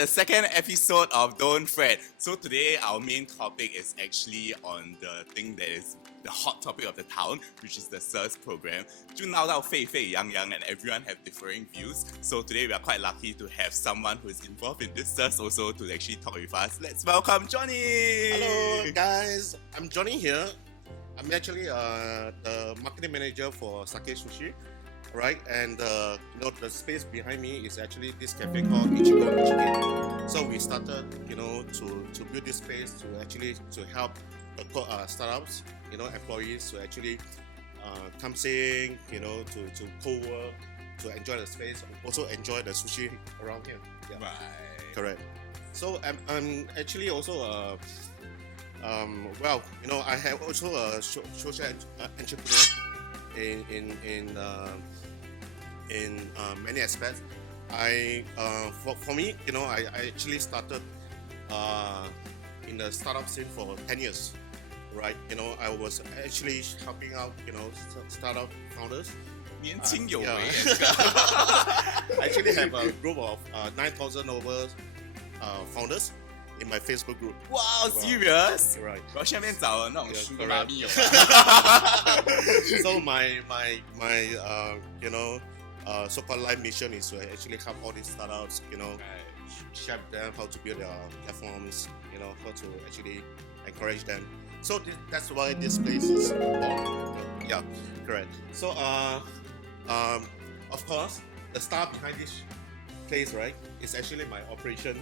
the second episode of Don't Fret. So today our main topic is actually on the thing that is the hot topic of the town, which is the SERS program. 就闹到沸沸扬扬 and everyone have differing views. So today we are quite lucky to have someone who is involved in this SERS also to actually talk with us. Let's welcome Johnny! Hello guys, I'm Johnny here. I'm actually the marketing manager for Sake Sushi, right? And the space behind me is actually this cafe called Ichigo. So we started, to build this space to help startups, employees to actually come sing, to co-work, to enjoy the space, also enjoy the sushi around here. Yeah. Right. Correct. So I'm actually also I have also a social entrepreneur in many aspects. For me, I actually started in the startup scene for 10 years, right? I was actually helping out, startup founders. 年轻有为 I actually have a group of 9,000 over founders in my Facebook group. Wow, serious? Right. 我下面找了那种 sugar mommy 有 So my so-called life mission is to actually help all these startups, share them how to build their platforms, how to actually encourage them. So that's why this place is born. Yeah, correct. So of course, the star behind this place, right, is actually my operation.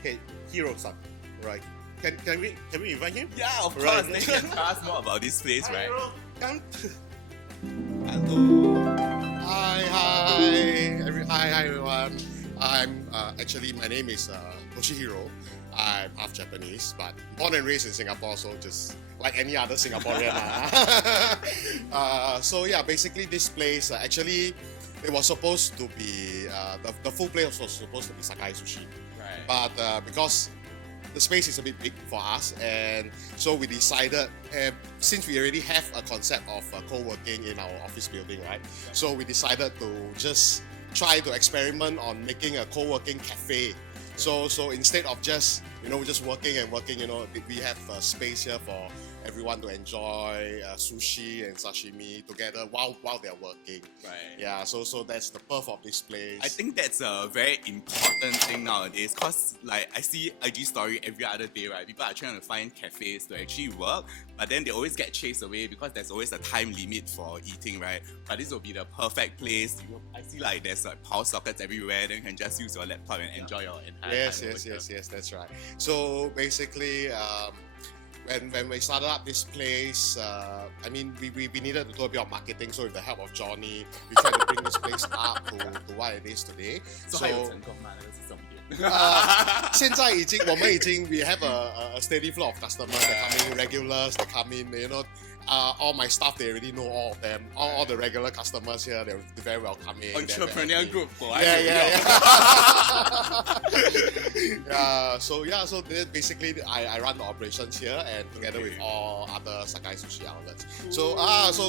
Okay, Hiro-san, right? Can we invite him? Yeah, of course. Right. Then you can tell us more about this place, right? Hiro, come. Hello. Hi everyone. I'm actually my name is Toshihiro. I'm half Japanese, but born and raised in Singapore, so just like any other Singaporean. So yeah, basically this place actually it was supposed to be the full place was supposed to be Sakai Sushi, Right. but because the space is a bit big for us, and so we decided, since we already have a concept of co-working in our office building, right? So we decided to just try to experiment on making a co-working cafe. So instead of just just working, we have a space here for everyone to enjoy sushi and sashimi together while they're working. Right. Yeah, so that's the perf of this place. I think that's a very important thing nowadays, because like I see IG story every other day, right? People are trying to find cafes to actually work, but then they always get chased away because there's always a time limit for eating, right? But this will be the perfect place. I see like there's like power sockets everywhere, then you can just use your laptop and enjoy your entire Yes, time. yes, that's right. So basically, when we started up this place, I mean, we needed to do a bit of marketing. So with the help of Johnny, we tried to bring this place up to what it is today. So 还有成功吗？那个是重点。现在我们已经 we have a steady flow of customers. They come in regulars. They come in. All my staff, they already know all of them. All the regular customers here, they're very welcoming. Entrepreneur group. Yeah. So basically I run the operations here and together with all other Sakai Sushi outlets. So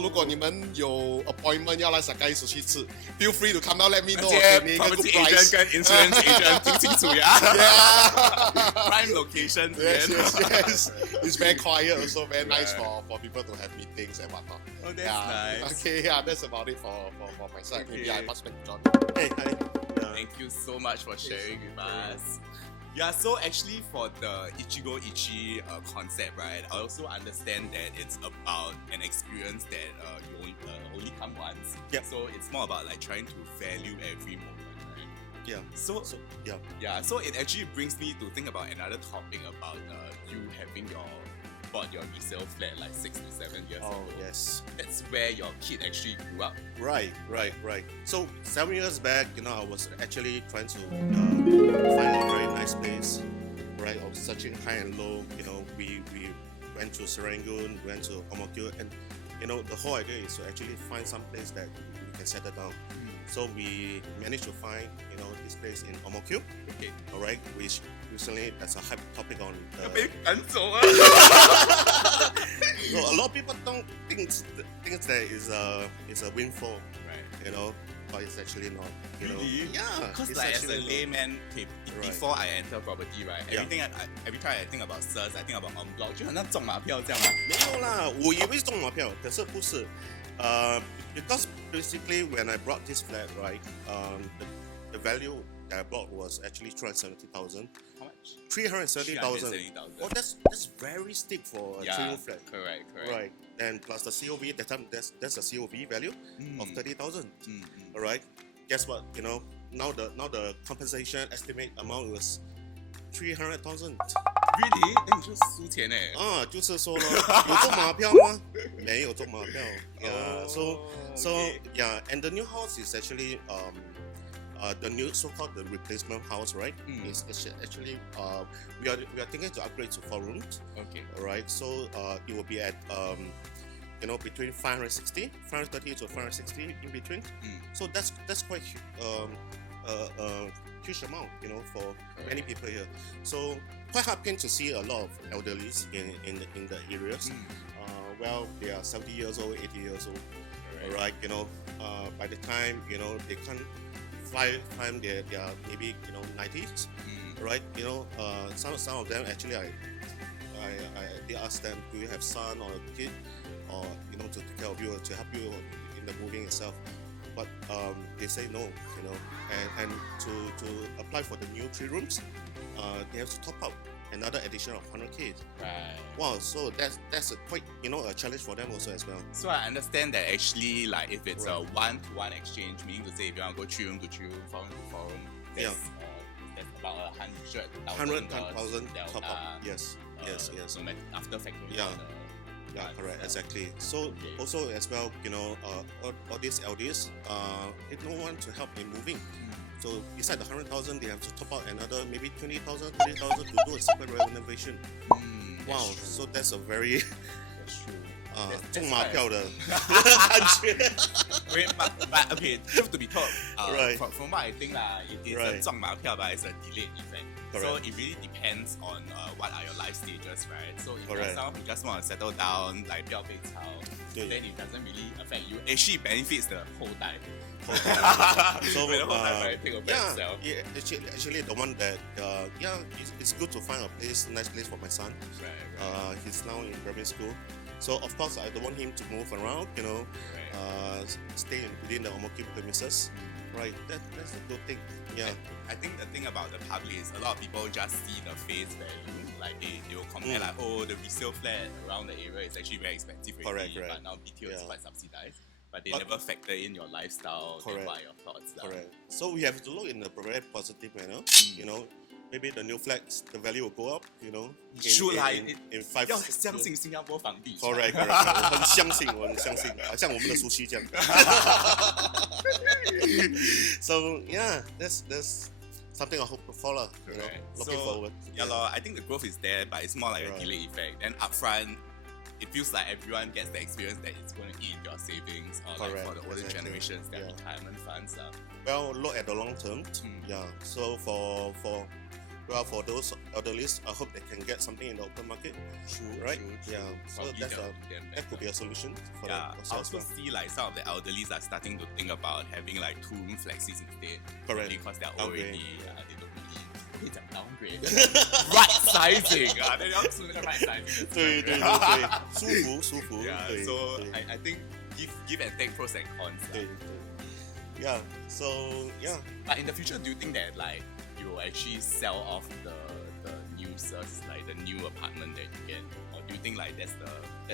如果你们有 appointment 要来 Sakai Sushi 吃 feel free to come down, let me know. 这些给你一个 good property price. agent 跟 insurance agent 听清楚呀。Yeah. Prime location. Yes. It's very quiet, also very nice for people to have meetings and whatnot. Oh, that's nice. Okay, yeah, that's about it for my side. Okay. Maybe I pass back to John. Hey, hi. Thank you so much for sharing with us. Yeah, so actually for the Ichigo Ichi concept, right, I also understand that it's about an experience that you only come once. Yep. So it's more about like trying to value every moment, right? Yeah. So Yeah. yeah, so it actually brings me to think about another topic about you having bought your resale flat like 6 to 7 years Oh ago. yes. That's where your kid actually grew up. Right. So 7 years back, I was actually trying to find a very nice place, right? I was searching high and low. We went to Serangoon, went to Omokyo, and the whole idea is to actually find some place that we can settle down. So we managed to find this place in Omokyo. Okay. All right, which recently that's a hype topic on. 被赶走啊 So a lot of people don't think that is a windfall. Right. but it's actually not. You know? Really? Yeah. Because it's like as a actually not. layman, okay, Right. before I enter property, right, Yeah. every time I think about SERS, I think about en bloc，就很像中马票这样啊。没有啦，我以为是中马票，可是不是。Because basically when I brought this flat, right, the value that I bought was actually 370,000. How much? 370,000. 370,000. Oh, that's very steep for a Yeah, three-room flat. correct. Right. And plus the COV, that time that's a COV value of 30,000. All right. Guess what? You know, now the compensation estimate amount was 300,000. Really? 那你就输钱哎。啊，就是说呢，有中马票吗？没有中马票。Yeah. So okay. yeah, and the new house is actually the new so-called the replacement house, right? Is actually we are thinking to upgrade to 4 rooms. Okay. All right. So it will be at you know, between 530 to 560 in between. So that's quite huge amount, you know, for many people here. So quite happy to see a lot of elderlies in the areas. Well, they are 70 years old, 80 years old. All right, you know, by the time, you know, they can't fly, time they are maybe, you know, 90s. Right, you know, some of them actually they ask them, do you have son or a kid, or you know, to take care of you or to help you in the moving itself? But they say no, you know, and to apply for the new 3 rooms, they have to top up another addition of 100K. Right. Wow, so that's a quite, you know, a challenge for them also as well. So I understand that actually, like, if it's Right. a one-to-one exchange, meaning to say if you want to go 3 room to 3 room, 4 room to 4 room, that's about 100,000 delta. top up. Yes. So after factoring Yeah. out the Yeah, correct, exactly. So also as well, you know, all these LDs, they don't want to help in moving. So beside the 100,000, they have to top out another maybe 20,000, 30,000 to do a separate renovation. Wow, so that's a very That's true. 中马票的感觉。 Wait, but okay, truth to be told, Right. from what I think, it is Right. a 撞马票, but it's a delayed effect. So Correct. it really depends on what are your life stages, right? So if you're Correct. someone who just want to settle down, like 不要被吵, Yeah. then it doesn't really affect you. Actually, it benefits the whole time. So When the whole time, right, take a break itself. yeah, actually the one that it's good to find a nice place for my son. Right. He's now in primary school, so of course I don't want him to move around, you know, stay within the Omoki premises. Right, that's a good thing. Yeah, I think the thing about the public is a lot of people just see the face value. Like they will compare like, oh, the resale flat around the area is actually very expensive already, Correct. but now BTO is Yeah. quite subsidized. But they But- never factor in your lifestyle, then Correct. what are your thoughts? correct. So we have to look in a very positive manner. You know, maybe the new flats, the value will go up. You know, Should lah, in 5要相信新加坡房地产。 Correct. 我很相信，像我们的熟悉这样。So yeah, that's something I hope to follow. You know, Correct. looking So, forward. Yeah, lor, I think the growth is there, but it's more like a Right. delay effect. Then upfront, it feels like everyone gets the experience that it's going to eat into your savings, or like Correct, for the older exactly. generations, their Yeah. retirement funds. Well, look at the long term. Yeah. So for those elderlies, I hope they can get something in the open market. True, Right? true. Yeah. So Probably that's that would do them that could better. be a solution for Yeah, them I also as also well. see like some of the elderlies are starting to think about having like 2-room flexis instead. Correct. Because they're Downgrade. already, they don't really, 不可以讲 downgrade, right sizing. 对，要出那个 right sizing 的对对对字。对，舒服。 Yeah, 对 so 对 I think give and take pros and cons. 对对。Yeah. So yeah. But in the future, do you think that like you will actually sell off the new SERS, like the new apartment that you get, or do you think like that's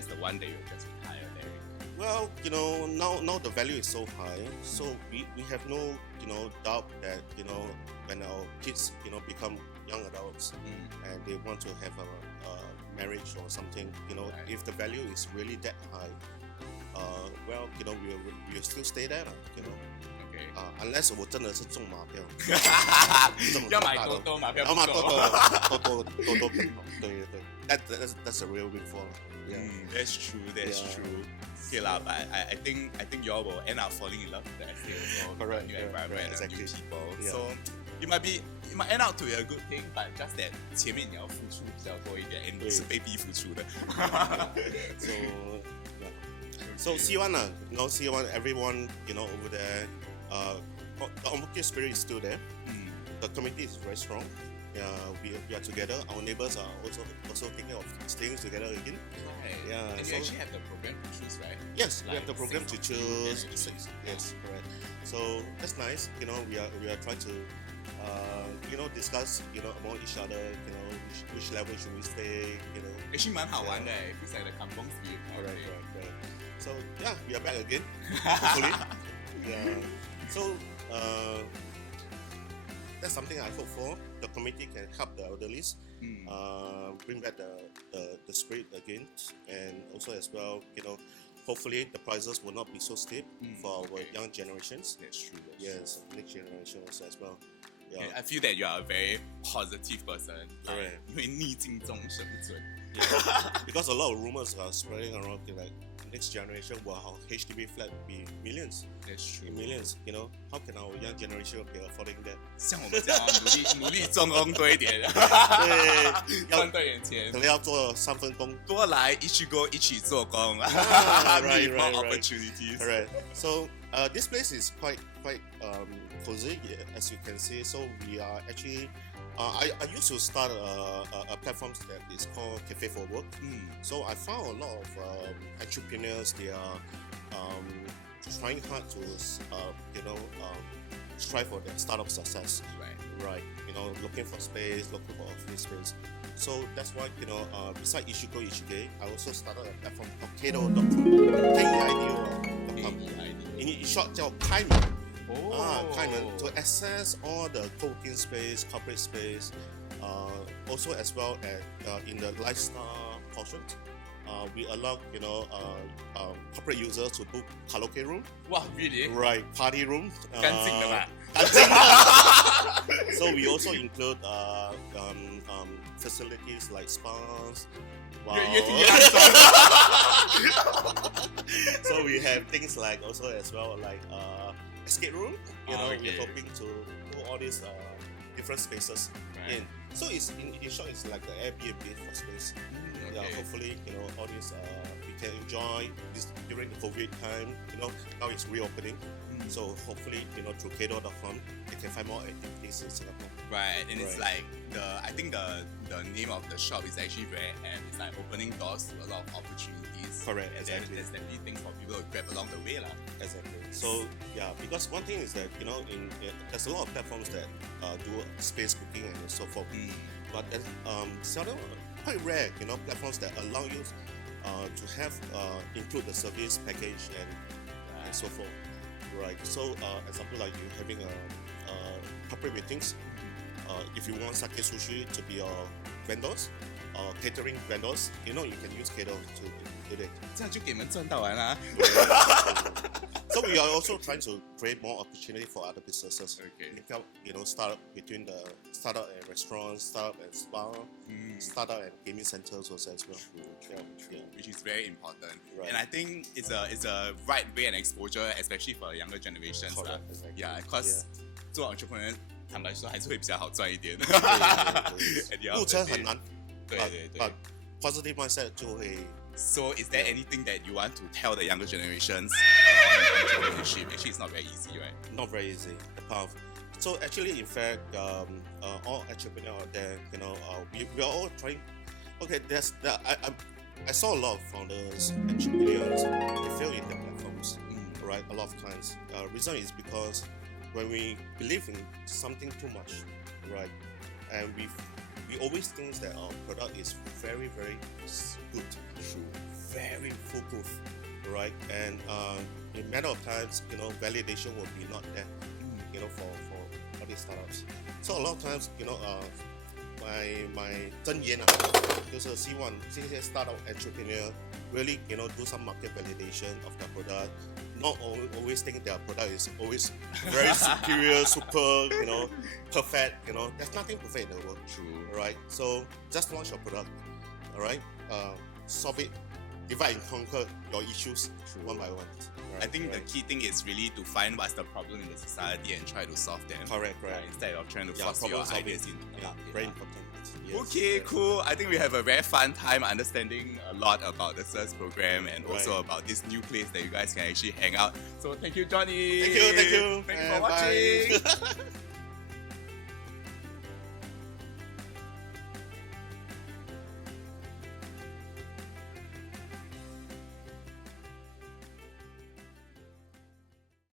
the one that you'll just retire there? Well, you know, now the value is so high, so we have no, you know, doubt that, you know, when our kids, you know, become young adults and they want to have a marriage or something, you know, Right. if the value is really that high, well, you know, we'll still stay there, you know. Okay. Unless 我真的是中马票，要买多多嘛，不要要买不够。多多对对对，that's a real win for. Yeah. That's true. That's Yeah. true. Okay lah, but I think you all will end up falling in love with the estate also. Correct, New correct, environment, correct, and new exactly. people. Yeah. So it might end up to be a good thing, but just that 前面你要付出比较多一点，你是被逼付出的。 So yeah. So 希望 everyone, you know, over there, the Ombudsman spirit is still there. Mm. The community is very strong. We are together. Our neighbors are also thinking of staying together again. Right. Yeah, And you so- actually have the program to choose, right? Yes, we Like have the program to 6 choose. years. Yes, correct. So that's nice. We are trying to discuss among each other. Which level should we stay? Actually 蛮好玩的诶 feels like the kampong spirit. Correct. So yeah, we are back again. Hopefully. Yeah. So that's something I hope for. The community can help the elderlies, bring back the spirit again, and also as well, hopefully the prices will not be so steep for our okay. young generations. That's true. Yes, next generation also as well. Yeah. I feel that you are a very positive person. Correct. 因为逆境中生存。 Because a lot of rumors are spreading around, like next generation will our HDB flat be millions, That's true. in millions. How can our young generation be affording that? 像我们这样努力做工多一点，对，赚对点钱可，能要做3份工。多来Ichigo一起做工 right, meet more right. opportunities. Correct. So this place is quite cozy, as you can see. So we are actually. I used to start a platform that is called Cafe for Work. So I found a lot of entrepreneurs. They are trying hard to strive for their startup success. Right. Right. Looking for space, looking for office space. So that's why beside Ichigo, I also started a platform called Keido.com. K-E-I-D-O.com. In short, 叫开门。开门 to access all the co-working space, corporate space, also as well as in the lifestyle portion. We allow corporate users to book karaoke room, 哇 really? right? Party room. 干净的吧？ So we also include facilities like spas. Wow. 越听越暗爽。 So we have things like also as well like escape room. Okay. We're hoping to do all these different spaces Right. in. So it's in short, it's like the Airbnb for space. Yeah, Okay. hopefully all these we can enjoy this during the COVID time. Now it's reopening. So hopefully through Keido.com they can find more activities in Singapore. Right, and it's Right. like I think the name of the shop is actually very apt. It's like opening doors to a lot of opportunities. Correct, And exactly. there's definitely things for people to grab along the way lah. Exactly. So yeah, because one thing is that there's a lot of platforms that do space booking and so forth. But there's seldom, quite rare, platforms that allow you to have include the service package and so forth. Right. So example like you having corporate meetings. If you want Sake Sushi to be your vendors, catering vendors, you can use Keido to do that. 这样就给你们赚到完啦。 So we are also trying to create more opportunity for other businesses. Okay. Link up, startup between the startup and restaurants, startup and spa, startup and gaming centers also as well. True. Which is very important. Right. And I think it's a right way and exposure, especially for the younger generations lah. Correct, exactly. Yeah, because 做 entrepreneur 坦白说还是会比较好赚一点。对 At the end 路 of 程 the 很 day. 难，对对对。 but positive mindset 就会 So is there anything that you want to tell the younger generations on entrepreneurship? Actually, it's not very easy, right? not very easy. The path. So actually, in fact, all entrepreneurs out there, we are all trying. Okay, I saw a lot of founders, entrepreneurs, they fail in their platforms, right? A lot of times. Reason is because when we believe in something too much, right, and we always think that our product is very, very good, true, very foolproof, right? And in matter of times, validation will be not there, for all these startups. So a lot of times, my 真言就是希望这些 startup entrepreneur really, do some market validation of their product. Not always think their product is always very superior, super, perfect. There's nothing perfect in the world. True. Right? So just launch your product. All right? Solve it. Divide and conquer your issues one by one. Right? I think the key thing is really to find what's the problem in the society and try to solve them. Correct. Right? Instead of trying to Yeah, force your problem solving. ideas into Yeah, it. very important. Yes, Okay, yes. cool. I think we have a very fun time understanding a lot about the SERS program and also Right. about this new place that you guys can actually hang out. So thank you, Johnny. Thank you. Thank you for And watching. bye.